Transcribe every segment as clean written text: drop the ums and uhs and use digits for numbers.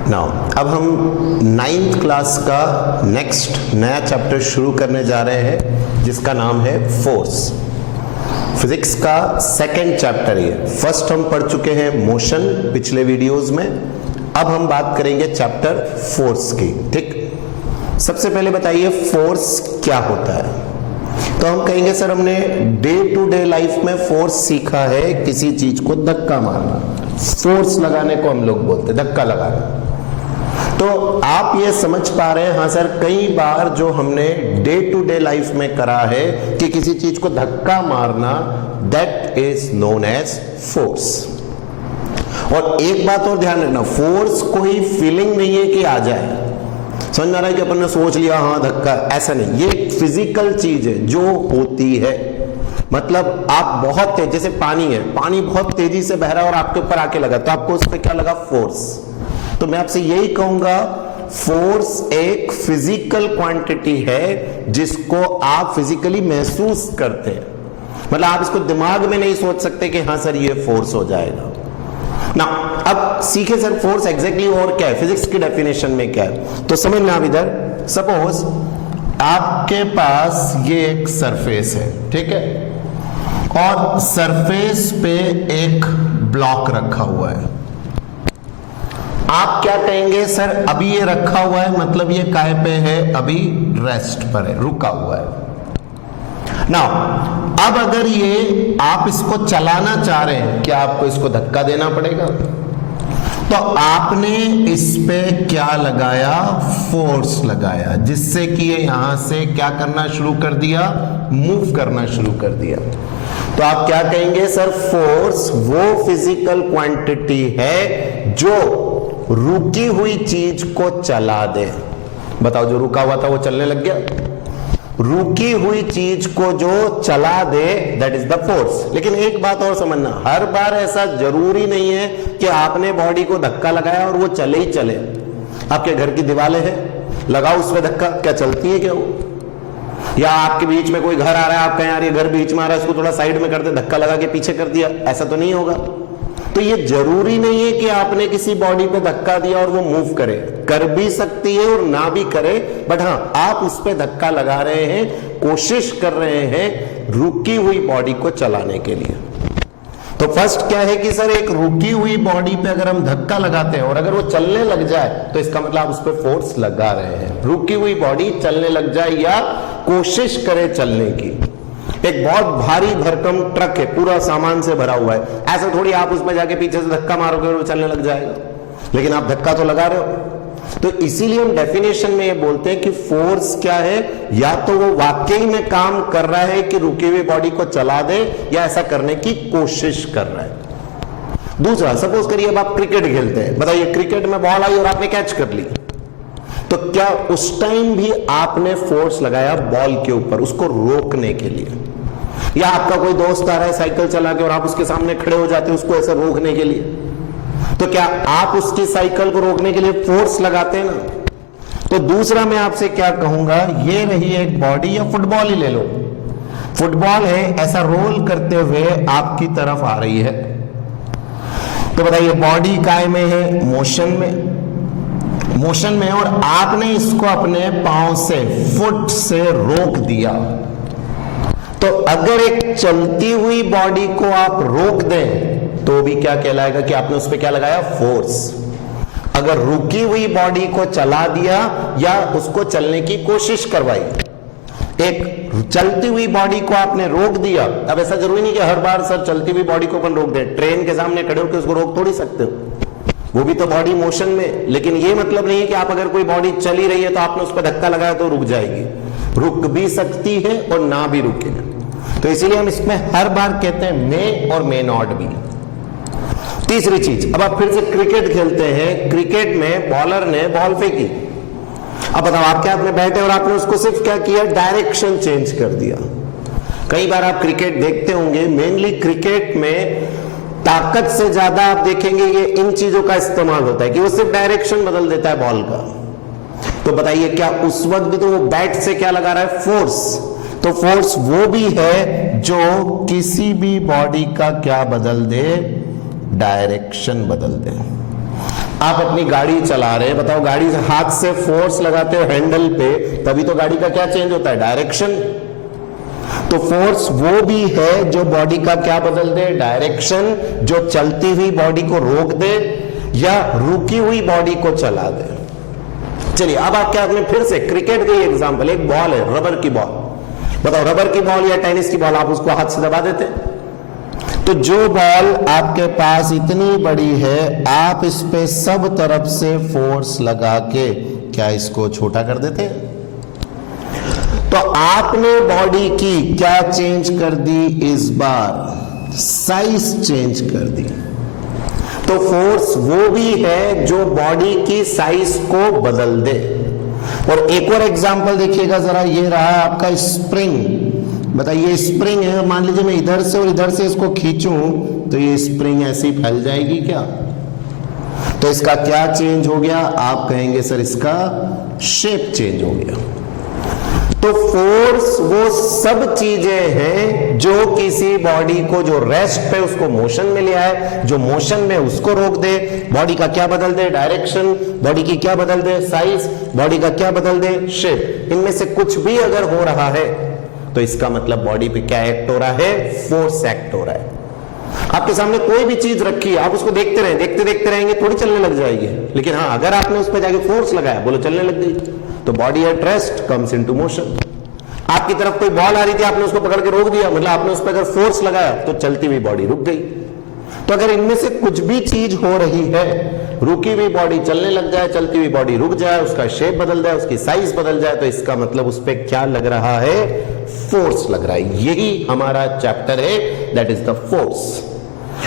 Now अब हम 9th class का नेक्स्ट नया चैप्टर शुरू करने जा रहे हैं जिसका नाम है फोर्स। फिजिक्स का सेकंड चैप्टर ये। फर्स्ट हम पढ़ चुके हैं मोशन पिछले वीडियोस में, अब हम बात करेंगे चैप्टर फोर्स की। ठीक, सबसे पहले बताइए फोर्स क्या होता है। तो हम कहेंगे सर हमने डे टू डे लाइफ में फोर्स सीखा है किसी चीज को धक्का मारना, फोर्स लगाने को हम लोग बोलते हैं धक्का लगाना। तो आप ये समझ पा रहे हैं, हाँ सर कई बार जो हमने डे टू डे लाइफ में करा है कि किसी चीज को धक्का मारना, that is known as force. और एक बात और ध्यान रखना, फोर्स कोई फीलिंग नहीं है कि आ जाए, समझ में आ रहा है कि अपन ने सोच लिया हाँ धक्का, ऐसा नहीं, ये फिजिकल चीज है जो होती है। मतलब आप बहुत तेज, जैसे पानी है, पानी बहुत तेजी से बह रहा है और आपके ऊपर आके लगा, तो आपको उस पर क्या लगा, फोर्स। तो मैं आपसे यही कहूंगा फोर्स एक फिजिकल क्वांटिटी है जिसको आप फिजिकली महसूस करते हैं। मतलब आप इसको दिमाग में नहीं सोच सकते कि हाँ सर ये फोर्स हो जाएगा ना। अब सीखे सर फोर्स एग्जैक्टली और क्या है, फिजिक्स की डेफिनेशन में क्या है, तो समझना आप इधर। सपोज आपके पास ये एक सरफेस है, ठीक है, और सरफेस पे एक ब्लॉक रखा हुआ है। आप क्या कहेंगे, सर अभी ये रखा हुआ है मतलब ये काहे पे है, अभी रेस्ट पर है, रुका हुआ है ना। अब अगर ये आप इसको चलाना चाह रहे हैं, क्या आपको इसको धक्का देना पड़ेगा? तो आपने इस पे क्या लगाया, फोर्स लगाया, जिससे कि ये यहां से क्या करना शुरू कर दिया, मूव करना शुरू कर दिया। तो आप क्या कहेंगे, सर फोर्स वो फिजिकल क्वांटिटी है जो रुकी हुई चीज को चला दे। बताओ, जो रुका हुआ था वो चलने लग गया, रुकी हुई चीज को जो चला दे दैट इज द फोर्स। लेकिन एक बात और समझना, हर बार ऐसा जरूरी नहीं है कि आपने बॉडी को धक्का लगाया और वो चले ही चले। आपके घर की दीवारें हैं, लगाओ उस पर धक्का, क्या चलती है क्या वो? या आपके बीच में कोई घर आ रहा है, आप कहें यार ये घर बीच में आ रहा है, इसको थोड़ा साइड में करते, धक्का लगा के पीछे कर दिया, ऐसा तो नहीं होगा। तो ये जरूरी नहीं है कि आपने किसी बॉडी पे धक्का दिया और वो मूव करे, कर भी सकती है और ना भी करे, बट हाँ आप उस पे धक्का लगा रहे हैं, कोशिश कर रहे हैं रुकी हुई बॉडी को चलाने के लिए। तो फर्स्ट क्या है कि सर एक रुकी हुई बॉडी पे अगर हम धक्का लगाते हैं और अगर वो चलने लग जाए तो इसका मतलब आप उस पे फोर्स लगा रहे हैं। रुकी हुई बॉडी चलने लग जाए या कोशिश करे चलने की। एक बहुत भारी भरकम ट्रक है, पूरा सामान से भरा हुआ है, ऐसा थोड़ी आप उसमें जाके पीछे से धक्का मारोगे और वो चलने लग जाएगा, लेकिन आप धक्का तो लगा रहे हो। तो इसीलिए हम डेफिनेशन में ये बोलते हैं कि फोर्स क्या है, या तो वो वाकई में काम कर रहा है कि रुकी हुई बॉडी को चला दे, या ऐसा करने की कोशिश कर रहा है। दूसरा, सपोज करिए अब आप क्रिकेट खेलते हैं, बताइए क्रिकेट में बॉल आई और आपने कैच कर ली, तो क्या उस टाइम भी आपने फोर्स लगाया बॉल के ऊपर उसको रोकने के लिए? या आपका कोई दोस्त आ रहा है साइकिल चला के और आप उसके सामने खड़े हो जाते हैं उसको ऐसे रोकने के लिए, तो क्या आप उसकी साइकिल को रोकने के लिए फोर्स लगाते हैं ना? तो दूसरा मैं आपसे क्या कहूंगा, ये रही एक बॉडी, या फुटबॉल ही ले लो, फुटबॉल है, ऐसा रोल करते हुए आपकी तरफ आ रही है, तो बताइए बॉडी काय में है, मोशन में, मोशन में, और आपने इसको अपने पांव से, फुट से रोक दिया। तो अगर एक चलती हुई बॉडी को आप रोक दें तो भी क्या कहलाएगा कि आपने उस पर क्या लगाया, फोर्स। अगर रुकी हुई बॉडी को चला दिया या उसको चलने की कोशिश करवाई, एक चलती हुई बॉडी को आपने रोक दिया। अब ऐसा जरूरी नहीं कि हर बार सर चलती हुई बॉडी को अपन रोक दें, ट्रेन के सामने खड़े होकर उसको रोक थोड़ी सकते हो, वो भी तो बॉडी मोशन में। लेकिन ये मतलब नहीं है कि आप अगर कोई बॉडी चली रही है तो आपने उस पर धक्का लगाया तो रुक जाएगी, रुक भी सकती है और ना भी रुके। तो इसीलिए हम इसमें हर बार कहते हैं मे और मे नॉट बी। तीसरी चीज, अब आप फिर से क्रिकेट खेलते हैं, क्रिकेट में बॉलर ने बॉल फेंकी, अब बताओ आप क्या, आपने बैठे और आपने उसको सिर्फ क्या किया, डायरेक्शन चेंज कर दिया। कई बार आप क्रिकेट देखते होंगे, मेनली क्रिकेट में ताकत से ज्यादा आप देखेंगे ये इन चीजों का इस्तेमाल होता है कि वो सिर्फ डायरेक्शन बदल देता है बॉल का। तो बताइए क्या उस वक्त भी तो वो बैट से क्या लगा रहा है, फोर्स। तो फोर्स वो भी है जो किसी भी बॉडी का क्या बदल दे, डायरेक्शन बदल दे। आप अपनी गाड़ी चला रहे हैं, बताओ गाड़ी से हाथ से फोर्स लगाते हो हैंडल पे, तभी तो गाड़ी का क्या चेंज होता है, डायरेक्शन। तो फोर्स वो भी है जो बॉडी का क्या बदल दे, डायरेक्शन, जो चलती हुई बॉडी को रोक दे या रुकी हुई बॉडी को चला दे। चलिए अब आपके हाथ में फिर से क्रिकेट का एग्जांपल, एक बॉल है, रबर की बॉल। बताओ रबर की बॉल या टेनिस की बॉल, आप उसको हाथ से दबा देते? तो जो बॉल आपके पास इतनी बड़ी है, आप इस पे सब तरफ से फोर्स लगा के क्या इसको छोटा कर देते? तो आपने बॉडी की क्या चेंज कर दी इस बार, साइज चेंज कर दी। तो फोर्स वो भी है जो बॉडी की साइज को बदल दे। और एक और एग्जांपल देखिएगा जरा, ये रहा आपका स्प्रिंग। बताइए स्प्रिंग है, मान लीजिए मैं इधर से और इधर से इसको खींचूं तो ये स्प्रिंग ऐसी फैल जाएगी क्या? तो इसका क्या चेंज हो गया? आप कहेंगे सर इसका शेप चेंज हो गया। तो फोर्स वो सब चीजें हैं जो किसी बॉडी को जो रेस्ट पे उसको मोशन में ले आए, जो मोशन में उसको रोक दे। बॉडी का क्या बदल दे, डायरेक्शन। बॉडी की क्या बदल दे, साइज। बॉडी का क्या बदल दे, शेप। इनमें से कुछ भी अगर हो रहा है तो इसका मतलब बॉडी पे क्या एक्ट हो रहा है, फोर्स एक्ट हो रहा है। आपके सामने कोई भी चीज रखी है, आप उसको देखते रहे, देखते देखते रहेंगे, थोड़ी चलने लग जाएगी। लेकिन हाँ, अगर आपने उस पर जाके फोर्स लगाया, बोलो चलने लग गई, तो body at rest comes into motion. आपकी तरफ कोई बॉल आ रही थी, आपने उसको पकड़ के रोक दिया, मतलब आपने उस पर अगर फोर्स लगाया तो चलती हुई बॉडी रुक गई। तो अगर इनमें से कुछ भी चीज हो रही है, रुकी हुई बॉडी चलने लग जाए, चलती हुई बॉडी रुक जाए, उसका शेप बदल जाए, उसकी साइज बदल जाए, तो इसका मतलब उस पर क्या लग रहा है, फोर्स लग रहा है। यही हमारा चैप्टर है, दैट इज द फोर्स।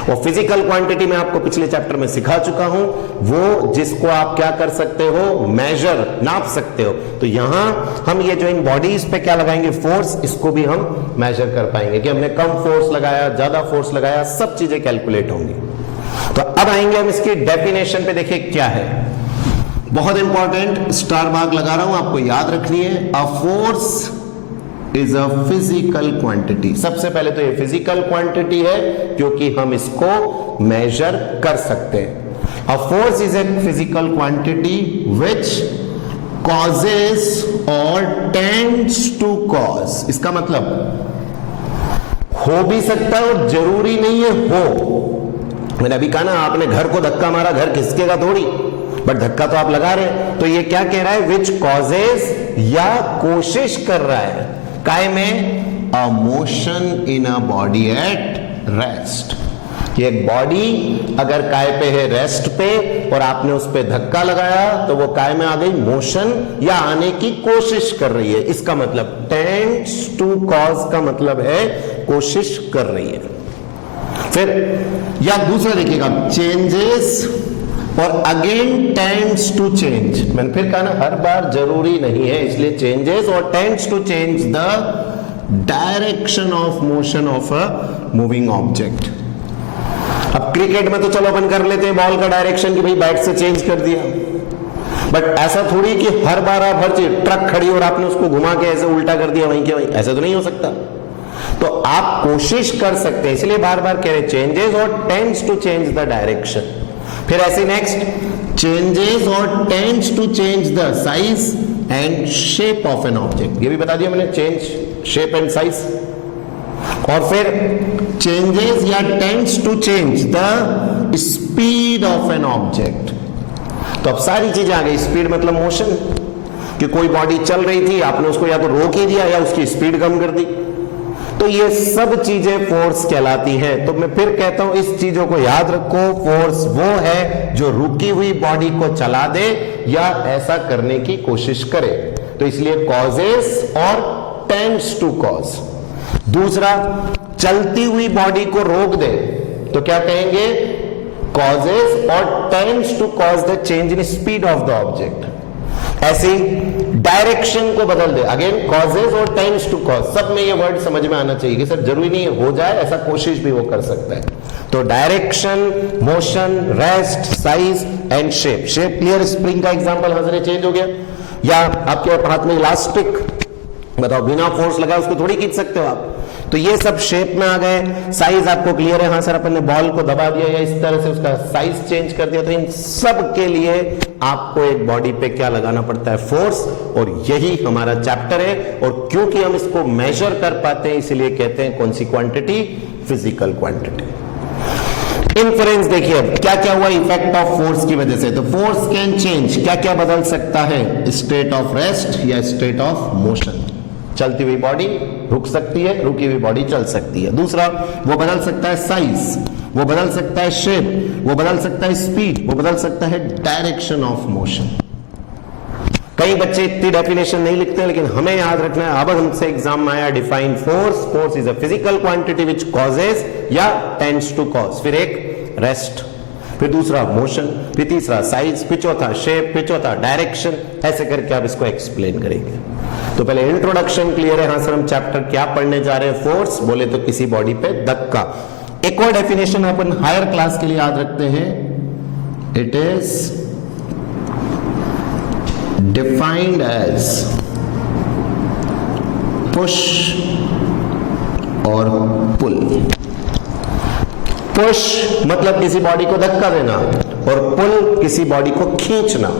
और फिजिकल क्वांटिटी में आपको पिछले चैप्टर में सिखा चुका हूं, वो जिसको आप क्या कर सकते हो, मेजर, नाप सकते हो। तो यहां हम ये जो इन बॉडीज पे क्या लगाएंगे, फोर्स, इसको भी हम मेजर कर पाएंगे कि हमने कम फोर्स लगाया, ज्यादा फोर्स लगाया, सब चीजें कैलकुलेट होंगी। तो अब आएंगे हम इसकी डेफिनेशन पे, देखिए क्या है। बहुत इंपॉर्टेंट स्टार मार्क लगा रहा हूं, आपको याद रखनी है। A force is a physical quantity. सबसे पहले तो ये फिजिकल क्वांटिटी है क्योंकि हम इसको मेजर कर सकते हैं। A force is a physical quantity which causes or tends to cause. इसका मतलब हो भी सकता है और जरूरी नहीं है हो। मैंने अभी कहा ना, आपने घर को धक्का मारा, घर खिसकेगा थोड़ी, बट धक्का तो आप लगा रहे हैं। तो ये क्या कह रहा है, विच कॉजेस, या कोशिश कर रहा है काय में, a motion in a body at rest. कि एक बॉडी अगर काय पे है, रेस्ट पे, और आपने उस पे धक्का लगाया तो वो काय में आ गई, मोशन, या आने की कोशिश कर रही है। इसका मतलब टेंड्स टू कॉज का मतलब है कोशिश कर रही है। फिर या दूसरा देखिएगा, चेंजेस और अगेन टेंड्स टू चेंज। मैंने फिर कहा ना, हर बार जरूरी नहीं है, इसलिए changes or tends to change the direction of motion of a moving object. अब क्रिकेट में तो चलो अपन कर लेते हैं बॉल का डायरेक्शन कि भाई बैट से चेंज कर दिया, बट ऐसा थोड़ी कि हर बार आप हर चीज, ट्रक खड़ी और आपने उसको घुमा के ऐसे उल्टा कर दिया वहीं के वहीं, ऐसा तो नहीं हो सकता। तो आप कोशिश कर सकते हैं, इसलिए बार बार कह रहे changes or tends to change the direction. फिर ऐसे next, changes or tends to change the size and shape of an object. ये भी बता दिया मैंने, चेंज, शेप एंड साइज। और फिर चेंजेस या tends to change the speed of an object. तो अब सारी चीजें आ गई। स्पीड मतलब मोशन, कि कोई बॉडी चल रही थी, आपने उसको या तो रोक ही दिया या उसकी स्पीड कम कर दी। तो ये सब चीजें फोर्स कहलाती हैं। तो मैं फिर कहता हूं, इस चीजों को याद रखो, फोर्स वो है जो रुकी हुई बॉडी को चला दे या ऐसा करने की कोशिश करे। तो इसलिए causes or tends to cause. दूसरा, चलती हुई बॉडी को रोक दे तो क्या कहेंगे, causes or tends to cause the change in speed of the object. ऐसे डायरेक्शन को बदल दे, again causes or tends to cause. सब में ये वर्ड समझ में आना चाहिए कि सर जरूरी नहीं है हो जाए, ऐसा कोशिश भी वो कर सकता है। तो direction, motion, rest, size and shape. Shape clear, spring का एग्जांपल हजरे चेंज हो गया, या आपके हाथ में इलास्टिक, बताओ, बिना फोर्स लगाए उसको थोड़ी खींच सकते हो आप। तो ये सब शेप में आ गए, साइज आपको क्लियर है। हाँ सर, अपन ने बॉल को दबा दिया या इस तरह से उसका साइज चेंज कर दिया। तो इन सब के लिए आपको एक बॉडी पे क्या लगाना पड़ता है? फोर्स। और यही हमारा चैप्टर है। और क्योंकि हम इसको मेजर कर पाते हैं, इसलिए कहते हैं कौन सी क्वांटिटी? Physical quantity. इन्फ्लुएंस देखिए क्या क्या हुआ इफेक्ट ऑफ फोर्स की वजह से। तो फोर्स कैन चेंज, क्या क्या बदल सकता है? स्टेट ऑफ रेस्ट या स्टेट ऑफ मोशन। चलती हुई बॉडी रुक सकती है, रुकी हुई बॉडी चल सकती है। दूसरा, वो बदल सकता है साइज, वो बदल सकता है शेप, वो बदल सकता है स्पीड, वो बदल सकता है डायरेक्शन ऑफ मोशन। कई बच्चे इतनी डेफिनेशन नहीं लिखते, लेकिन हमें याद रखना है। अब हमसे एग्जाम में आया define force. Force is a physical quantity which causes या टेंड्स टू कॉज। फिर एक रेस्ट, फिर दूसरा मोशन, फिर तीसरा साइज, फिर चौथा शेप, फिर चौथा डायरेक्शन। ऐसे करके आप इसको एक्सप्लेन करेंगे। तो पहले इंट्रोडक्शन क्लियर है? हाँ सर, हम चैप्टर क्या पढ़ने जा रहे हैं? फोर्स। बोले तो किसी बॉडी पे धक्का। एक और डेफिनेशन अपन हायर क्लास के लिए याद रखते हैं। It is defined as push or pull. Push मतलब किसी बॉडी को धक्का देना, और पुल किसी बॉडी को खींचना।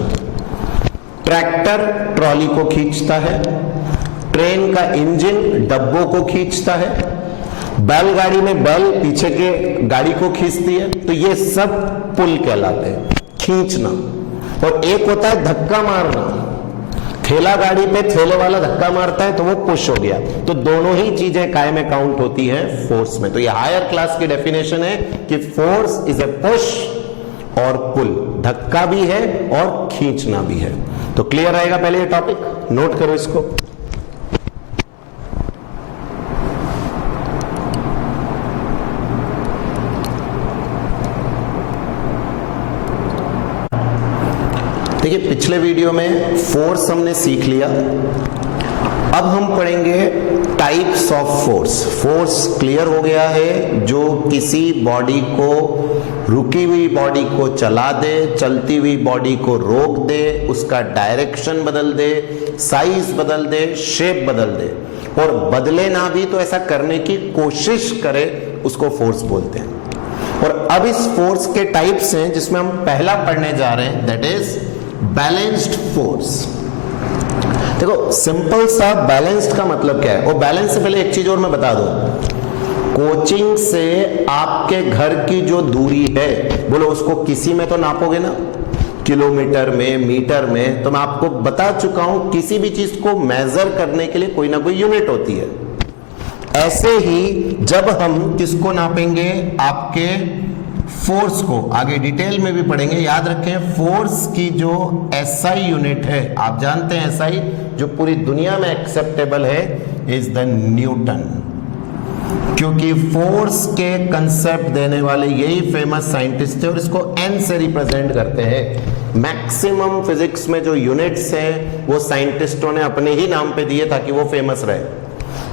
ट्रैक्टर ट्रॉली को खींचता है, ट्रेन का इंजन डब्बों को खींचता है, बैलगाड़ी में बैल पीछे के गाड़ी को खींचती है। तो ये सब पुल कहलाते हैं, खींचना। और एक होता है धक्का मारना। ठेला गाड़ी पे ठेले वाला धक्का मारता है तो वो पुश हो गया। तो दोनों ही चीजें काय में काउंट होती है? फोर्स में। तो ये हायर क्लास की डेफिनेशन है कि force is a push or पुल। धक्का भी है और खींचना भी है। तो क्लियर रहेगा? पहले ये टॉपिक नोट करो इसको। देखिए, पिछले वीडियो में फोर्स हमने सीख लिया। अब हम पढ़ेंगे types of force. Force clear हो गया है, जो किसी बॉडी को, रुकी हुई बॉडी को चला दे, चलती हुई बॉडी को रोक दे, उसका डायरेक्शन बदल दे, साइज बदल दे, शेप बदल दे, और बदले ना भी तो ऐसा करने की कोशिश करे, उसको फोर्स बोलते हैं। और अब इस फोर्स के टाइप्स हैं, जिसमें हम पहला पढ़ने जा रहे हैं, दैट इज बैलेंस्ड फोर्स। देखो, सिंपल सा बैलेंस्ड का मतलब क्या है? और बैलेंस से पहले एक चीज और मैं बता दूं। कोचिंग से आपके घर की जो दूरी है, बोलो उसको किसी में तो नापोगे ना, किलोमीटर में, मीटर में। तो मैं आपको बता चुका हूं, किसी भी चीज को मेजर करने के लिए कोई ना कोई यूनिट होती है। ऐसे ही जब हम किसको नापेंगे? आपके फोर्स को आगे डिटेल में भी पढ़ेंगे। याद रखें, फोर्स की जो एसआई यूनिट है, आप जानते हैं एसआई जो पूरी दुनिया में एक्सेप्टेबल है, इज द न्यूटन। क्योंकि फोर्स के कंसेप्ट देने वाले यही फेमस साइंटिस्ट थे, और इसको एन से रिप्रेजेंट करते हैं। मैक्सिमम फिजिक्स में जो यूनिट्स हैं वो साइंटिस्टों ने अपने ही नाम पे दिए ताकि वो फेमस रहे।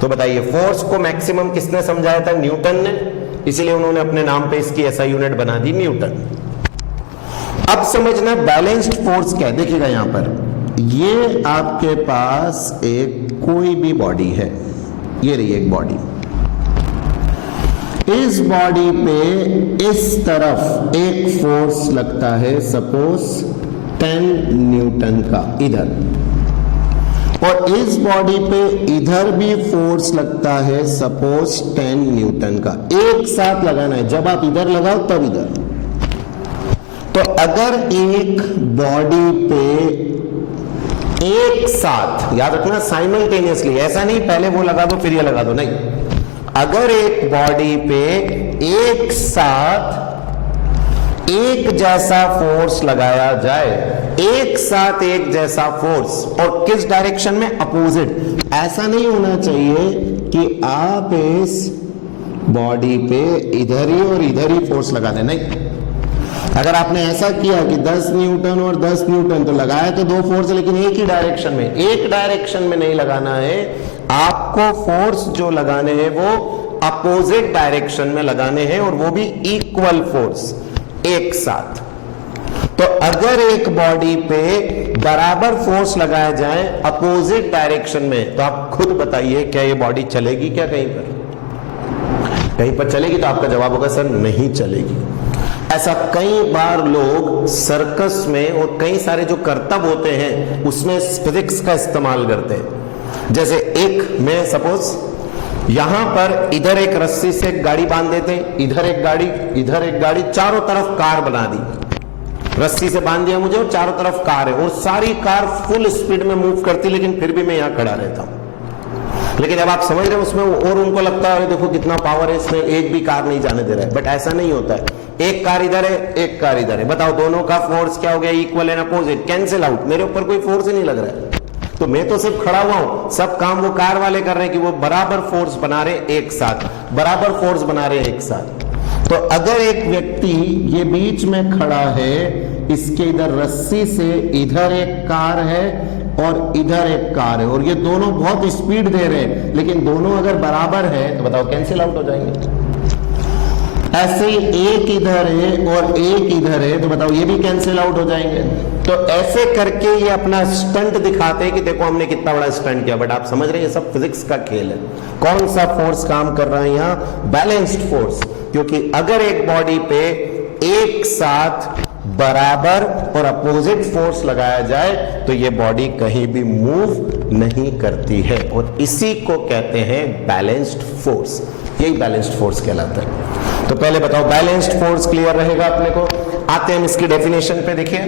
तो बताइए, फोर्स को मैक्सिमम किसने समझाया था? न्यूटन ने। इसीलिए उन्होंने अपने नाम पे इसकी ऐसा यूनिट बना दी, न्यूटन। अब समझना बैलेंस्ड फोर्स क्या है। देखिएगा यहां पर, ये आपके पास एक कोई भी बॉडी है, ये रही एक बॉडी। इस बॉडी पे इस तरफ एक फोर्स लगता है, सपोज 10 न्यूटन का इधर, और इस बॉडी पे इधर भी फोर्स लगता है, सपोज 10 न्यूटन का। एक साथ लगाना है, जब आप इधर लगाओ तब इधर। तो अगर एक बॉडी पे एक साथ, याद रखना साइमल्टेनियसली, ऐसा नहीं पहले वो लगा दो फिर ये लगा दो, नहीं। अगर एक बॉडी पे एक साथ एक जैसा फोर्स लगाया जाए, एक साथ एक जैसा फोर्स, और किस डायरेक्शन में? अपोजिट। ऐसा नहीं होना चाहिए कि आप इस बॉडी पे इधर ही और इधर ही फोर्स लगा दें, नहीं। अगर आपने ऐसा किया कि 10 न्यूटन और 10 न्यूटन तो लगाया तो दो फोर्स, लेकिन एक ही डायरेक्शन में, एक डायरेक्शन में नहीं लगाना है। आपको फोर्स जो लगाने हैं वो अपोजिट डायरेक्शन में लगाने हैं, और वो भी इक्वल फोर्स, एक साथ। तो अगर एक बॉडी पे बराबर फोर्स लगाया जाए अपोजिट डायरेक्शन में, तो आप खुद बताइए क्या ये बॉडी चलेगी क्या कहीं पर? कहीं पर चलेगी? तो आपका जवाब होगा सर नहीं चलेगी। ऐसा कई बार लोग सर्कस में और कई सारे जो करतब होते हैं उसमें फिजिक्स का इस्तेमाल करते हैं। जैसे एक में सपोज यहां पर इधर एक रस्सी से एक गाड़ी बांध देते हैं, इधर एक गाड़ी, चारों तरफ कार बना दी। रस्सी से बांध दिया मुझे और चारों तरफ कार है और सारी कार फुल स्पीड में मूव करती, लेकिन फिर भी मैं यहां खड़ा रहता हूं। लेकिन जब आप समझ रहे हो उसमें और उनको लगता है देखो कितना पावर है इसमें, एक भी कार नहीं जाने दे रहा है। बट ऐसा नहीं होता है, एक कार इधर है एक कार इधर है, बताओ दोनों का फोर्स क्या हो गया? Equal and opposite, cancel out. मेरे ऊपर कोई फोर्स ही नहीं लग रहा है, तो मैं तो सिर्फ खड़ा हुआ हूं, सब काम वो कार वाले कर रहे हैं कि वो बराबर फोर्स बना रहे एक साथ, बराबर फोर्स बना रहे एक साथ। तो अगर एक व्यक्ति ये बीच में खड़ा है, इसके इधर रस्सी से इधर एक कार है और इधर एक कार है और ये दोनों बहुत स्पीड दे रहे हैं, लेकिन दोनों अगर बराबर है तो बताओ कैंसिल आउट हो जाएंगे। ऐसे ही एक इधर है और एक इधर है, तो बताओ ये भी कैंसिल आउट हो जाएंगे। तो ऐसे करके ये अपना स्टंट दिखाते हैं कि देखो हमने कितना बड़ा स्टंट किया। बट आप समझ रहे हैं ये सब फिजिक्स का खेल है। कौन सा फोर्स काम कर रहा है यहाँ? Balanced force. क्योंकि अगर एक बॉडी पे एक साथ बराबर और अपोजिट फोर्स लगाया जाए तो ये बॉडी कहीं भी मूव नहीं करती है, और इसी को कहते हैं बैलेंस्ड फोर्स। यही बैलेंस्ड फोर्स कहलाता है। तो पहले बताओ बैलेंस्ड फोर्स क्लियर रहेगा अपने को। आते हैं इसकी डेफिनेशन पे। देखिए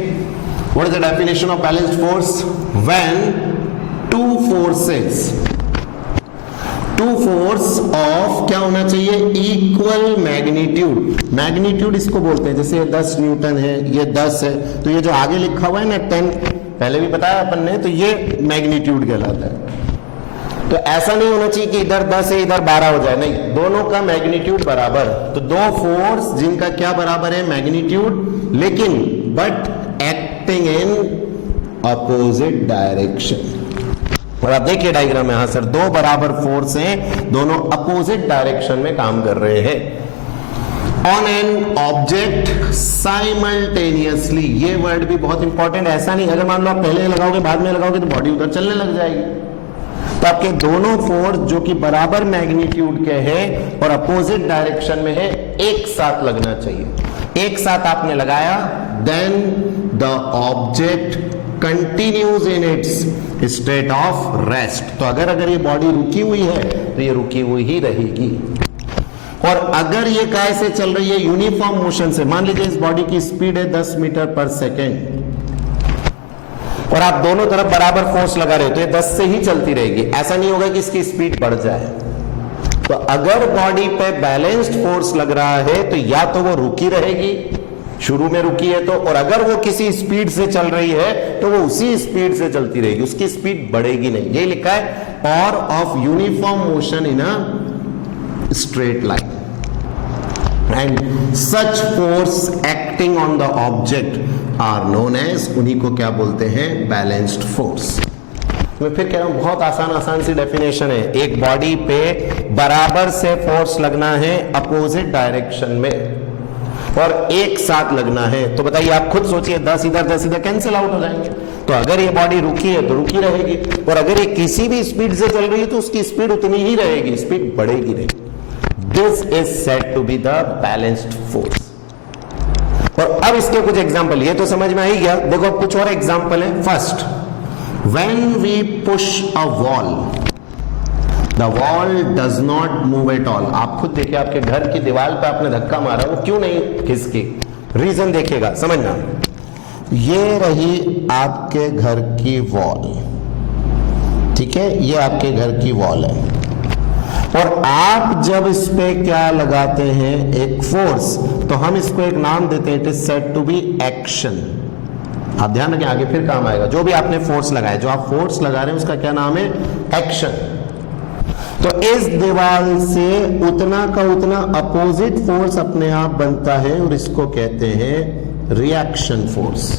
what is the definition of balanced force? When two force of क्या होना चाहिए? Equal magnitude. मैग्नीट्यूड इसको बोलते हैं, जैसे ये 10 न्यूटन है, ये 10 है, तो ये जो आगे लिखा हुआ है ना 10, पहले भी बताया अपन ने, तो ये मैग्नीट्यूड कहलाता है। तो ऐसा नहीं होना चाहिए कि इधर 10 है इधर 12 हो जाए, नहीं, दोनों का मैग्नीट्यूड बराबर। तो दो फोर्स जिनका क्या बराबर है? मैग्नीट्यूड, लेकिन but acting in opposite direction. और आप देखिए डायग्राम में, हाँ सर दो बराबर फोर्स हैं, दोनों अपोजिट डायरेक्शन में काम कर रहे हैं ऑन एन ऑब्जेक्ट साइमल्टेनियसली। ये वर्ड भी बहुत इंपॉर्टेंट है। ऐसा नहीं अगर मान लो आप पहले लगाओगे बाद में लगाओगे तो बॉडी उधर चलने लग जाएगी। तो आपके दोनों फोर्स जो कि बराबर मैग्नीट्यूड के हैं और अपोजिट डायरेक्शन में है, एक साथ लगना चाहिए। एक साथ आपने लगाया, then the object continues in its state of rest. तो अगर ये बॉडी रुकी हुई है तो ये रुकी हुई ही रहेगी। और अगर ये कैसे चल रही है? यूनिफॉर्म मोशन से। मान लीजिए इस बॉडी की स्पीड है 10 मीटर पर सेकेंड और आप दोनों तरफ बराबर फोर्स लगा रहे हो, तो ये 10 से ही चलती रहेगी। ऐसा नहीं होगा कि इसकी स्पीड बढ़ जाए। तो अगर बॉडी पे बैलेंस्ड फोर्स लग रहा है तो या तो वो रुकी रहेगी, शुरू में रुकी है तो, और अगर वो किसी स्पीड से चल रही है तो वो उसी स्पीड से चलती रहेगी, उसकी स्पीड बढ़ेगी नहीं। ये लिखा है power of uniform motion in a straight line and such force acting on the object are known as, उन्हीं को क्या बोलते हैं? Balanced force. मैं फिर कह रहा हूं बहुत आसान सी डेफिनेशन है। एक बॉडी पे बराबर से फोर्स लगना है अपोजिट डायरेक्शन में और एक साथ लगना है। तो बताइए आप खुद सोचिए, 10 इधर 10 इधर कैंसिल आउट हो जाएंगे। तो अगर ये बॉडी रुकी है तो रुकी रहेगी, और अगर ये किसी भी स्पीड से चल रही है तो उसकी स्पीड उतनी ही रहेगी, स्पीड बढ़ेगी नहीं। This is said to be the balanced force. और अब इसके कुछ एग्जांपल, ये तो समझ में आ ही गया। देखो कुछ और एग्जांपल है। First, when we push a wall the wall does not move at all. आप खुद देखिए, आपके घर की दीवार पे आपने धक्का मारा, वो क्यों नहीं खिसकी? रीजन देखिएगा, समझना। ये रही आपके घर की वॉल, ठीक है, ये आपके घर की वॉल है, और आप जब इस पे क्या लगाते हैं? एक फोर्स। तो हम इसको एक नाम देते हैं, it is said to be action. आप ध्यान रखें, आगे फिर काम आएगा। जो भी आपने फोर्स लगाया, जो आप फोर्स लगा रहे हैं उसका क्या नाम है? एक्शन। तो इस दीवार से उतना का उतना अपोजिट फोर्स अपने आप बनता है और इसको कहते हैं रिएक्शन फोर्स।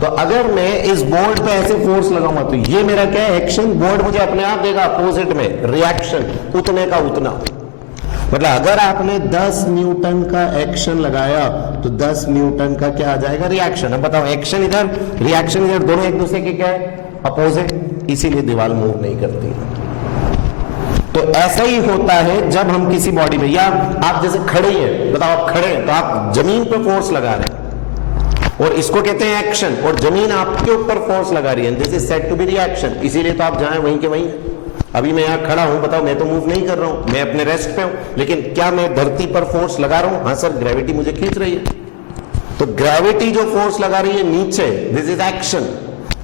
तो अगर मैं इस बोर्ड पे ऐसे फोर्स लगाऊंगा तो ये मेरा क्या है? एक्शन। बोर्ड मुझे अपने आप देगा अपोजिट में रिएक्शन, उतने का उतना। मतलब अगर आपने 10 न्यूटन का एक्शन लगाया तो 10 न्यूटन का क्या आ जाएगा, रिएक्शन। अब बताओ, एक्शन इधर, रिएक्शन इधर, दोनों एक दूसरे के क्या है, अपोजिट, इसीलिए दीवार मूव नहीं करती। तो ऐसा ही होता है जब हम किसी बॉडी में, या आप जैसे खड़े हैं, बताओ आप खड़े हैं तो आप जमीन पर फोर्स लगा रहे हैं और इसको कहते हैं एक्शन, और जमीन आपके ऊपर फोर्स लगा रही है, this is said to be reaction. इसीलिए तो आप जाएं वहीं के वहीं। अभी मैं यहां खड़ा हूं, बताओ मैं तो मूव नहीं कर रहा हूं, मैं अपने रेस्ट पे हूं, लेकिन क्या मैं धरती पर फोर्स लगा रहा हूं? हाँ सर, ग्रेविटी मुझे खींच रही है। तो ग्रेविटी जो फोर्स लगा रही है नीचे, दिस इज एक्शन,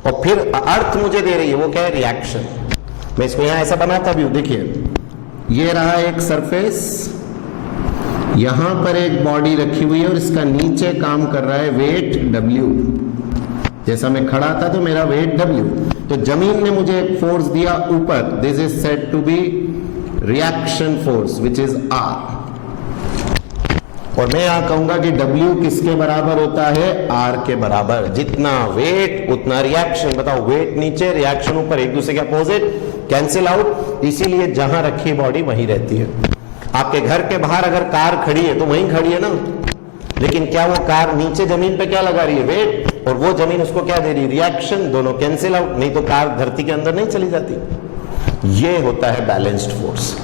और फिर अर्थ मुझे दे रही है, वो क्या है, रिएक्शन। मैं इसको यहां ऐसा बनाता भी हूं, देखिए ये रहा एक सरफेस, यहां पर एक बॉडी रखी हुई है और इसका नीचे काम कर रहा है वेट W। जैसा मैं खड़ा था तो मेरा वेट W, तो जमीन ने मुझे एक फोर्स दिया ऊपर, this is said to be reaction force which is R। और मैं यहां कहूंगा कि W किसके बराबर होता है, R के बराबर। जितना वेट उतना रिएक्शन। बताओ, वेट नीचे, रिएक्शन ऊपर, एक दूसरे के अपोजिट, कैंसिल आउट। इसीलिए जहां रखी बॉडी वहीं रहती है। आपके घर के बाहर अगर कार खड़ी है तो वहीं खड़ी है ना, लेकिन क्या वो कार नीचे जमीन पे क्या लगा रही है, वेट, और वो जमीन उसको क्या दे रही है, रिएक्शन। दोनों कैंसिल आउट, नहीं तो कार धरती के अंदर नहीं चली जाती। ये होता है बैलेंस्ड फोर्स।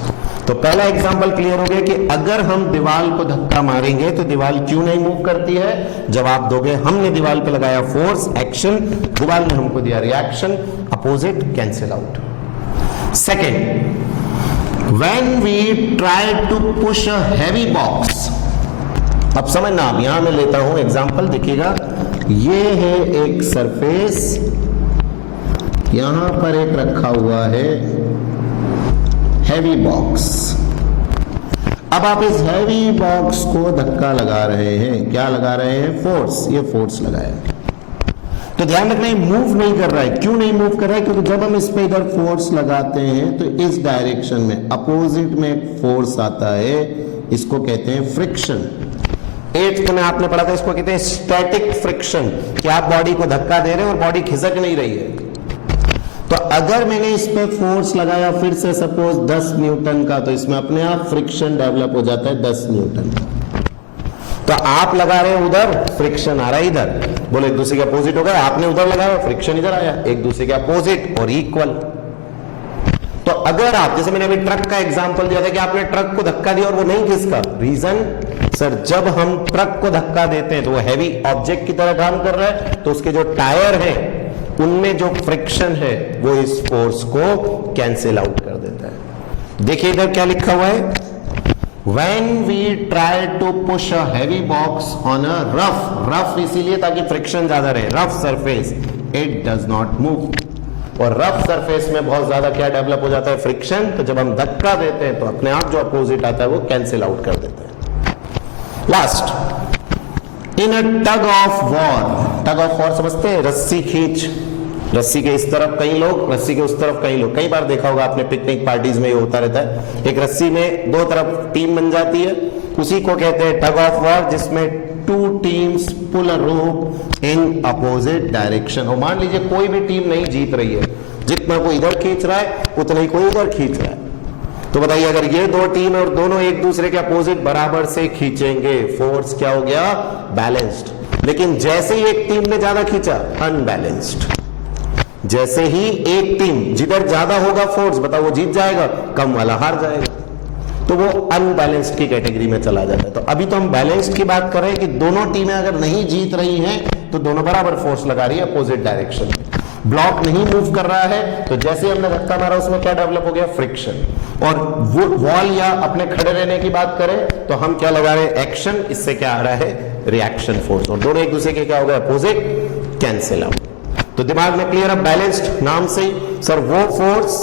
तो पहला एग्जांपल क्लियर हो गया कि अगर हम दीवार को धक्का मारेंगे तो दीवार क्यों नहीं मूव करती है। जवाब दोगे, हमने दीवार पे लगाया फोर्स, एक्शन, दीवार ने हमको दिया reaction, opposite, cancel out. Second, when we try to push a heavy box. अब समझना, अब यहां मैं लेता हूं एग्जांपल, देखिएगा ये है एक सरफेस, यहां पर एक रखा हुआ है हैवी बॉक्स। अब आप इस हैवी बॉक्स को धक्का लगा रहे हैं, क्या लगा रहे हैं, फोर्स। ये फोर्स लगाया, तो ध्यान रखना ये मूव नहीं कर रहा है। क्यों नहीं मूव कर रहा है, क्योंकि जब हम इस पे इधर फोर्स लगाते हैं तो इस डायरेक्शन में अपोजिट में एक फोर्स आता है, इसको कहते हैं फ्रिक्शन। 8th में आपने पढ़ा था, इसको कहते हैं स्टैटिक फ्रिक्शन, कि आप बॉडी को धक्का दे रहे हैं और बॉडी खिसक नहीं रही है। तो अगर मैंने इस पे फोर्स लगाया फिर से सपोज 10 न्यूटन का, तो इसमें अपने आप फ्रिक्शन डेवलप हो जाता है 10 न्यूटन का। तो आप लगा रहे हैं उधर, फ्रिक्शन आ रहा है इधर, बोले एक दूसरे के अपोजिट हो गया। आपने उधर लगाया, फ्रिक्शन इधर आया, एक दूसरे के अपोजिट और इक्वल। तो अगर आप, जैसे मैंने अभी ट्रक का एग्जांपल दिया था कि आपने ट्रक को धक्का दिया और वो नहीं खिसका, रीजन, सर जब हम ट्रक को धक्का देते हैं तो वो हैवी ऑब्जेक्ट की तरह काम कर रहा है, तो उसके जो टायर है उनमें जो फ्रिक्शन है वो इस फोर्स को कैंसिल आउट कर देता है। देखिए इधर क्या लिखा हुआ है, When we try to push a heavy box on a rough इसीलिए ताकि फ्रिक्शन ज्यादा रहे, rough surface, it does not move। और रफ सरफेस में बहुत ज्यादा क्या डेवलप हो जाता है, फ्रिक्शन। तो जब हम धक्का देते हैं तो अपने आप जो अपोजिट आता है वो कैंसिल आउट कर देता है। Last, in a tug of war. Tug of war समझते हैं, रस्सी खींच, रस्सी के इस तरफ कई लोग, रस्सी के उस तरफ कई लोग। कई बार देखा होगा आपने, पिकनिक पार्टीज में ये होता रहता है, एक रस्सी में दो तरफ टीम बन जाती है, उसी को कहते हैं टग ऑफ वॉर, जिसमें 2 teams pull a rope in opposite direction. और मान लीजिए कोई भी टीम नहीं जीत रही है, जितना कोई इधर खींच रहा है उतना ही कोई उधर खींच रहा है, तो बताइए अगर ये 2 टीम और दोनों एक दूसरे के अपोजिट बराबर से खींचेंगे, फोर्स क्या हो गया, बैलेंस्ड। लेकिन जैसे ही एक टीम ने ज्यादा खींचा, अनबैलेंस्ड। जैसे ही एक टीम, जिधर ज्यादा होगा फोर्स, बताओ वो जीत जाएगा, कम वाला हार जाएगा, तो वो अनबैलेंस्ड की कैटेगरी में चला जाता है। तो अभी तो हम बैलेंस्ड की बात कर रहे हैं कि दोनों टीमें अगर नहीं जीत रही हैं तो दोनों बराबर फोर्स लगा रही है अपोजिट डायरेक्शन में। ब्लॉक नहीं मूव कर रहा है, तो जैसे हमने धक्का मारा उसमें क्या डेवलप हो गया, फ्रिक्शन। और वो वॉल या अपने खड़े रहने की बात करें तो हम क्या लगा रहे हैं, एक्शन, इससे क्या आ रहा है, रिएक्शन फोर्स। और दोनों एक दूसरे के क्या हो गए, अपोजिट, कैंसिल आउट। तो दिमाग में क्लियर है, बैलेंस्ड नाम से सर वो फोर्स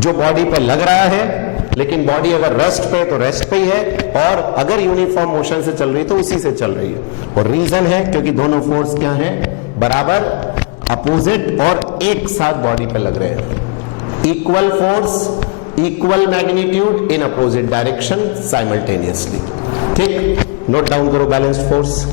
जो बॉडी पर लग रहा है, लेकिन बॉडी अगर रेस्ट पे तो रेस्ट पे ही है, और अगर यूनिफॉर्म मोशन से चल रही है तो उसी से चल रही है। और रीजन है क्योंकि दोनों फोर्स क्या है, बराबर, अपोजिट और एक साथ बॉडी पे लग रहे हैं। इक्वल फोर्स, इक्वल मैग्नीट्यूड इन अपोजिट डायरेक्शन साइमल्टेनियसली। ठीक, नोट डाउन करो बैलेंस्ड फोर्स।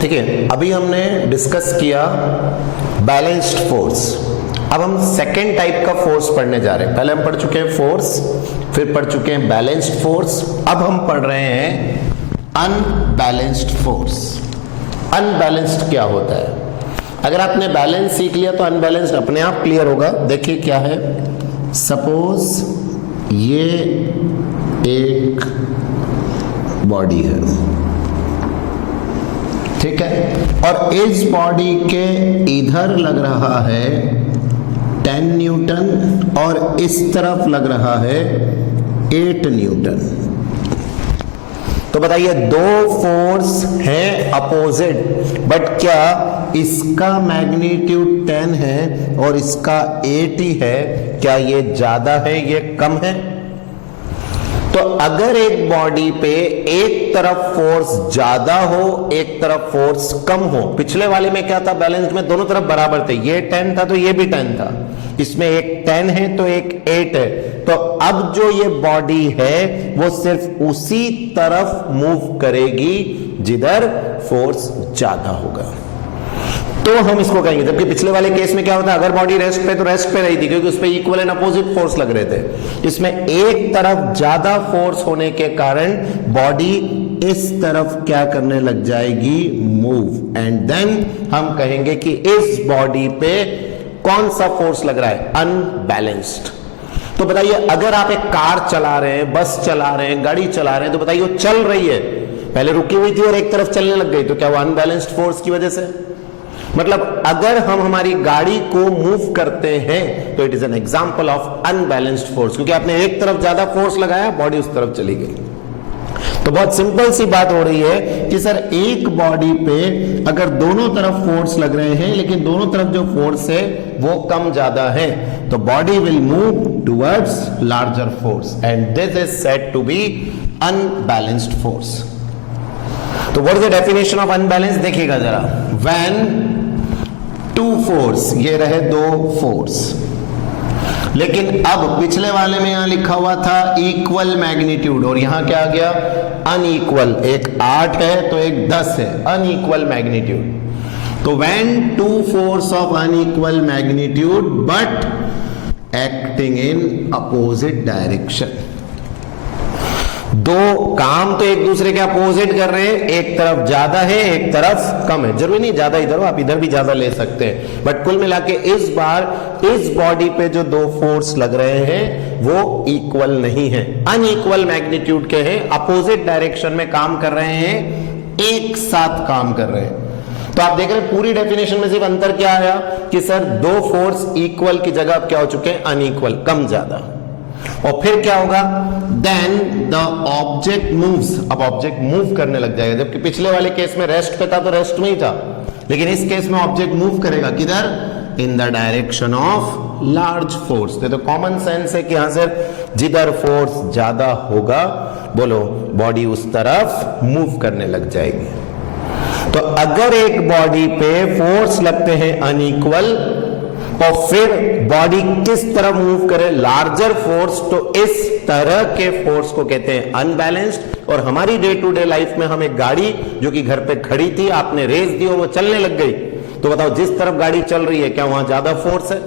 ठीक है, अभी हमने डिस्कस किया बैलेंस्ड फोर्स। अब हम सेकेंड टाइप का फोर्स पढ़ने जा रहे हैं। पहले हम पढ़ चुके हैं फोर्स, फिर पढ़ चुके हैं बैलेंस्ड फोर्स, अब हम पढ़ रहे हैं अनबैलेंस्ड फोर्स। अनबैलेंस्ड क्या होता है? अगर आपने बैलेंस सीख लिया तो अनबैलेंस्ड अपने आप क्लियर होगा। देखिए क्या है, सपोज ये एक बॉडी है, ठीक है, और इस बॉडी के इधर लग रहा है 10 न्यूटन और इस तरफ लग रहा है 8 न्यूटन। तो बताइए दो फोर्स है अपोजिट, बट क्या इसका मैग्नीट्यूड 10 है और इसका 8 ही है? क्या ये ज्यादा है, ये कम है? तो अगर एक बॉडी पे एक तरफ फोर्स ज्यादा हो, एक तरफ फोर्स कम हो, पिछले वाले में क्या था, बैलेंस में दोनों तरफ बराबर थे, ये 10 था तो ये भी 10 था, इसमें एक 10 है तो एक 8 है। तो अब जो ये बॉडी है वो सिर्फ उसी तरफ मूव करेगी जिधर फोर्स ज्यादा होगा, तो हम इसको कहेंगे। जबकि पिछले वाले केस में क्या होता है, अगर बॉडी रेस्ट पे तो रेस्ट पे रही थी क्योंकि उस पे इक्वल एंड अपोजिट फोर्स लग रहे थे। इसमें एक तरफ ज्यादा फोर्स होने के कारण बॉडी इस तरफ क्या करने लग जाएगी, मूव, एंड देन हम कहेंगे कि इस बॉडी पे कौन सा फोर्स लग रहा है, अनबैलेंस्ड। तो बताइए अगर आप एक कार चला रहे हैं, बस चला रहे हैं, गाड़ी चला रहे हैं, तो बताइए वो चल रही है, पहले रुकी हुई थी और एक तरफ चलने लग गई, तो क्या वो अनबैलेंस्ड फोर्स की वजह से? मतलब अगर हम हमारी गाड़ी को मूव करते हैं तो it is an example of unbalanced force, क्योंकि आपने एक तरफ ज्यादा फोर्स लगाया, बॉडी उस तरफ चली गई। तो बहुत सिंपल सी बात हो रही है कि सर एक बॉडी पे अगर दोनों तरफ फोर्स लग रहे हैं लेकिन दोनों तरफ जो फोर्स है वो कम ज्यादा है, तो body will move towards larger force and this is said to be unbalanced force. तो what is the definition of unbalance? देखिएगा जरा, व्हेन टू फोर्स, ये रहे दो फोर्स, लेकिन अब पिछले वाले में यहां लिखा हुआ था इक्वल मैग्नीट्यूड और यहां क्या आ गया, अनइक्वल। एक 8 है तो एक 10 है, अनइक्वल मैग्नीट्यूड। तो when two force of unequal magnitude but acting in opposite direction, दो काम तो एक दूसरे के अपोजिट कर रहे हैं, एक तरफ ज्यादा है एक तरफ कम है, जरूरी नहीं ज्यादा इधर हो, आप इधर भी ज्यादा ले सकते हैं, बट कुल मिला के इस बार इस बॉडी पे जो दो फोर्स लग रहे हैं वो इक्वल नहीं है, अनइक्वल मैग्नीट्यूड के हैं, अपोजिट डायरेक्शन में काम कर रहे हैं, एक साथ काम कर रहे हैं। तो आप देख रहे हैं पूरी डेफिनेशन में सिर्फ अंतर क्या आया कि सर दो फोर्स इक्वल की जगह अब क्या हो चुके हैं, अनइक्वल, कम ज्यादा। और फिर क्या होगा, देन द ऑब्जेक्ट मूव्स, अब ऑब्जेक्ट मूव करने लग जाएगा। जबकि पिछले वाले केस में रेस्ट पे था तो रेस्ट में ही था, लेकिन इस केस में ऑब्जेक्ट मूव करेगा किधर, in the direction of large force. तो कॉमन सेंस है कि यहां से जिधर फोर्स ज्यादा होगा, बोलो बॉडी उस तरफ मूव करने लग जाएगी। तो अगर एक बॉडी पे फोर्स लगते हैं अनइक्वल और फिर बॉडी किस तरह मूव करे, लार्जर फोर्स, तो इस तरह के फोर्स को कहते हैं अनबैलेंस्ड। और हमारी डे टू डे लाइफ में हम एक गाड़ी जो कि घर पे खड़ी थी, आपने रेस दी और वो चलने लग गई, तो बताओ जिस तरफ गाड़ी चल रही है क्या वहां ज्यादा फोर्स है,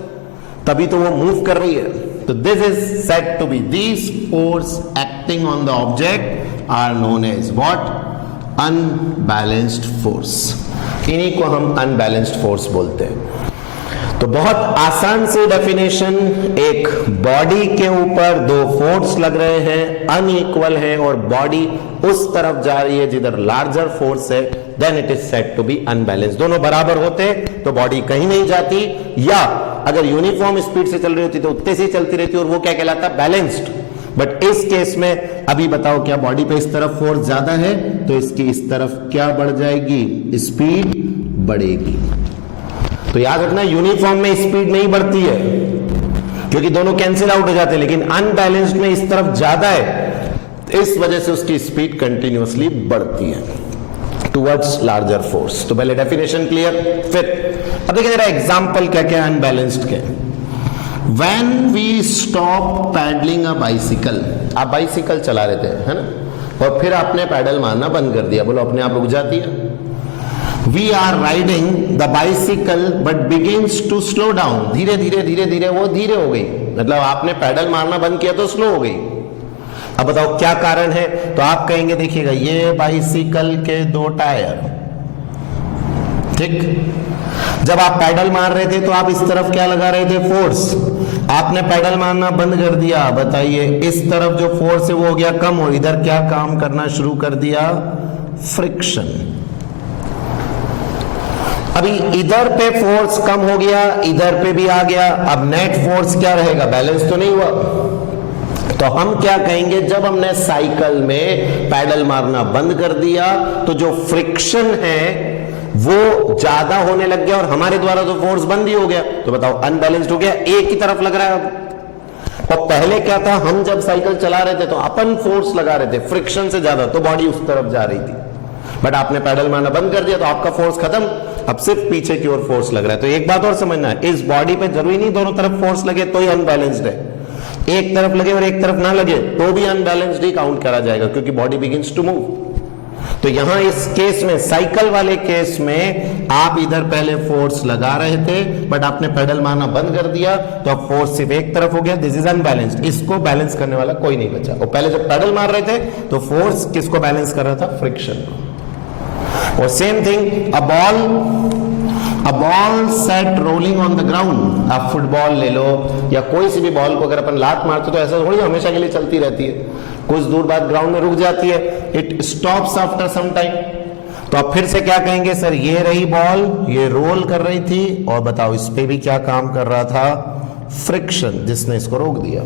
तभी तो वो मूव कर रही है। तो this is said to be, these force acting on the object are known as what, unbalanced force. इन्हीं को हम अनबैलेंस्ड फोर्स बोलते हैं। तो बहुत आसान सी डेफिनेशन, एक बॉडी के ऊपर दो फोर्स लग रहे हैं, अनइक्वल है और बॉडी उस तरफ जा रही है जिधर लार्जर फोर्स है, then it is said to be unbalanced. दोनों बराबर होते तो बॉडी कहीं नहीं जाती, या अगर यूनिफॉर्म स्पीड से चल रही होती तो उतने से चलती रहती और वो क्या कहलाता, बैलेंस्ड। बट इस केस में अभी बताओ, क्या बॉडी पे इस तरफ फोर्स ज्यादा है तो इसकी इस तरफ क्या बढ़ जाएगी, स्पीड बढ़ेगी। तो याद रखना यूनिफॉर्म में स्पीड नहीं बढ़ती है क्योंकि दोनों कैंसिल आउट हो जाते हैं, लेकिन अनबैलेंस्ड में इस तरफ ज्यादा है, इस वजह से उसकी स्पीड कंटिन्यूअसली बढ़ती है टुवर्ड्स लार्जर फोर्स। तो पहले डेफिनेशन क्लियर। फिर अब देखिए जरा एग्जांपल क्या क्या अनबैलेंस्ड के। When we stop pedalling a bicycle, आप बाइसिकल चला रहे थे है ना, और फिर आपने पैडल मारना बंद कर दिया, बोलो अपने आप रुक जाती है। We are riding the bicycle but begins to slow down, धीरे धीरे धीरे धीरे वो धीरे हो गई, मतलब आपने पैडल मारना बंद किया तो स्लो हो गई। अब बताओ क्या कारण है? तो आप कहेंगे देखिएगा ये बाइसिकल के 2 टायर, ठीक, जब आप पैडल मार रहे थे तो आप इस तरफ क्या लगा रहे थे? फोर्स। आपने पैडल मारना बंद कर दिया, बताइए इस तरफ जो फोर्स है वो हो गया कम, और इधर क्या काम करना शुरू कर दिया? फ्रिक्शन। अभी इधर पे फोर्स कम हो गया, इधर पे भी आ गया, अब नेट फोर्स क्या रहेगा? बैलेंस तो नहीं हुआ। तो हम क्या कहेंगे, जब हमने साइकिल में पैडल मारना बंद कर दिया तो जो फ्रिक्शन है वो ज्यादा होने लग गया और हमारे द्वारा तो फोर्स बंद ही हो गया, तो बताओ अनबैलेंस्ड हो गया, एक ही तरफ लग रहा है अब। और पहले क्या था, हम जब साइकिल चला रहे थे तो अपन फोर्स लगा रहे थे फ्रिक्शन से ज्यादा, तो बॉडी उस तरफ जा रही थी, बट आपने पैडल मारना बंद कर दिया तो आपका फोर्स खत्म, अब सिर्फ पीछे की ओर फोर्स लग रहा है। तो एक बात और समझना है, इस बॉडी पे जरूरी नहीं दोनों तरफ फोर्स लगे तो ही अनबैलेंस्ड है, एक तरफ लगे और एक तरफ ना लगे तो भी अनबैलेंस्ड ही काउंट करा जाएगा, क्योंकि बॉडी बिगिंस टू मूव। तो यहां इस केस में, साइकिल वाले केस में, आप इधर पहले फोर्स लगा रहे थे बट आपने पैडल मारना बंद कर दिया तो अब फोर्स सिर्फ एक तरफ हो गया, दिस इज अनबैलेंस्ड, इसको बैलेंस करने वाला कोई नहीं बचा। और पहले जब पैडल मार रहे थे तो फोर्स किसको बैलेंस कर रहा था? फ्रिक्शन। और same thing, a ball set rolling on the ground, आप फुटबॉल ले लो या कोई सी भी बॉल को अगर अपन लात मारते तो ऐसा थोड़ी हमेशा के लिए चलती रहती है, कुछ दूर बाद ग्राउंड में रुक जाती है, it stops after some time. तो आप फिर से क्या कहेंगे, सर ये रही बॉल, ये रोल कर रही थी और बताओ इस पे भी क्या काम कर रहा था? फ्रिक्शन, जिसने इसको रोक दिया।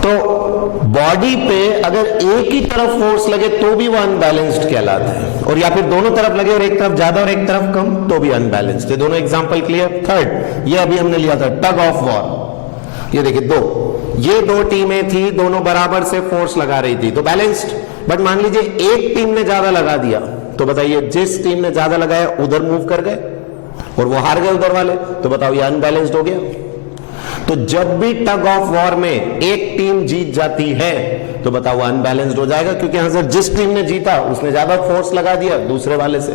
तो बॉडी पे अगर एक ही तरफ फोर्स लगे तो भी वो अनबैलेंस्ड कहलाता है, और या फिर दोनों तरफ लगे और एक तरफ ज्यादा और एक तरफ कम तो भी अनबैलेंस्ड। ये दोनों एग्जांपल क्लियर। थर्ड, ये अभी हमने लिया था टग ऑफ वॉर, ये देखिए ये दो टीमें थी, दोनों बराबर से फोर्स लगा रही थी तो बैलेंस्ड। बट मान लीजिए एक टीम ने ज्यादा लगा दिया, तो बताइए जिस टीम ने ज्यादा लगाया उधर मूव कर गए और वो हार गए उधर वाले, तो बताओ ये अनबैलेंस्ड हो गया। तो जब भी टग ऑफ वॉर में एक टीम जीत जाती है तो बताओ अनबैलेंस्ड हो जाएगा, क्योंकि यहां से जिस टीम ने जीता उसने ज्यादा फोर्स लगा दिया दूसरे वाले से,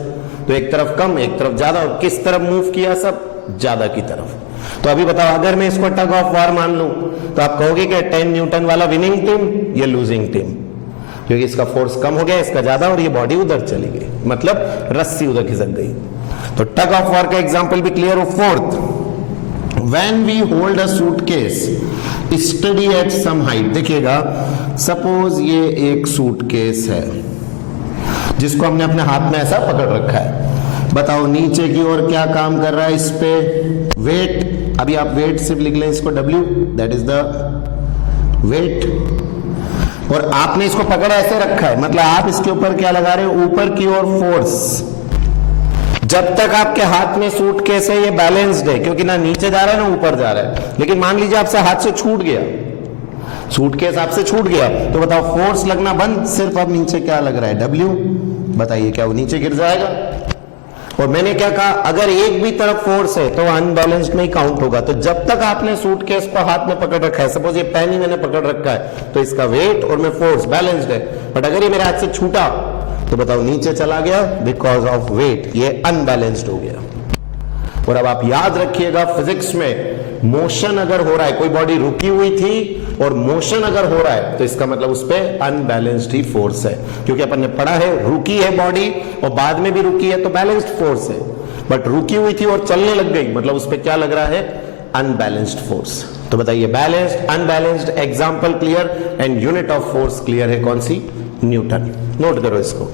तो एक तरफ कम एक तरफ ज्यादा, और किस तरफ मूव किया? सब ज्यादा की तरफ। तो अभी बताओ अगर मैं इसको टग ऑफ वॉर मान लूं तो आप कहोगे कि 10 न्यूटन वाला विनिंग टीम, ये लूजिंग टीम, क्योंकि इसका फोर्स कम हो गया, इसका ज्यादा, और ये बॉडी उधर चली गई, मतलब रस्सी उधर खिसक गई। तो टग ऑफ वॉर का एग्जांपल भी क्लियर हो। Fourth, when we hold a suitcase steady at some height, देखिएगा सपोज ये एक सूटकेस है जिसको हमने अपने हाथ में ऐसा पकड़ रखा है, बताओ नीचे की ओर क्या काम कर रहा है? इस पे वेट, अभी आप वेट सिर्फ लिख लें इसको W, that is the weight, और आपने इसको पकड़ा ऐसे रखा है, मतलब आप इसके ऊपर क्या लगा रहे हो? ऊपर की ओर फोर्स। जब तक आपके हाथ में सूटकेस है ये बैलेंस्ड है, क्योंकि ना नीचे जा रहा है ना ऊपर जा रहा है। लेकिन मान लीजिए आपसे हाथ से छूट गया, सूटकेस आपसे छूट गया, तो बताओ फोर्स लगना बंद, सिर्फ अब नीचे क्या लग रहा है? W। बताइए क्या वो नीचे गिर जाएगा? और मैंने क्या कहा, अगर एक भी तरफ फोर्स है तो अनबैलेंस्ड में ही काउंट होगा। तो जब तक आपने सूटकेस को हाथ में पकड़ रखा है, सपोज ये पेन ही मैंने पकड़ रखा है, तो इसका वेट और मैं फोर्स बैलेंस्ड है। बट अगर ये मेरे हाथ से छूटा तो बताओ नीचे चला गया, बिकॉज ऑफ वेट, ये अनबैलेंस्ड हो गया। और अब आप याद रखिएगा फिजिक्स में मोशन अगर हो रहा है, कोई बॉडी रुकी हुई थी और मोशन अगर हो रहा है, तो इसका मतलब उस पर अनबैलेंस्ड ही फोर्स है, क्योंकि अपन ने पढ़ा है रुकी है बॉडी और बाद में भी रुकी है तो बैलेंस्ड फोर्स है, बट रुकी हुई थी और चलने लग गई, मतलब उस पर क्या लग रहा है? Unbalanced force. तो बताइए balanced, unbalanced, example clear, and unit of force clear है कौन सी? न्यूटन। नोट करो इसको।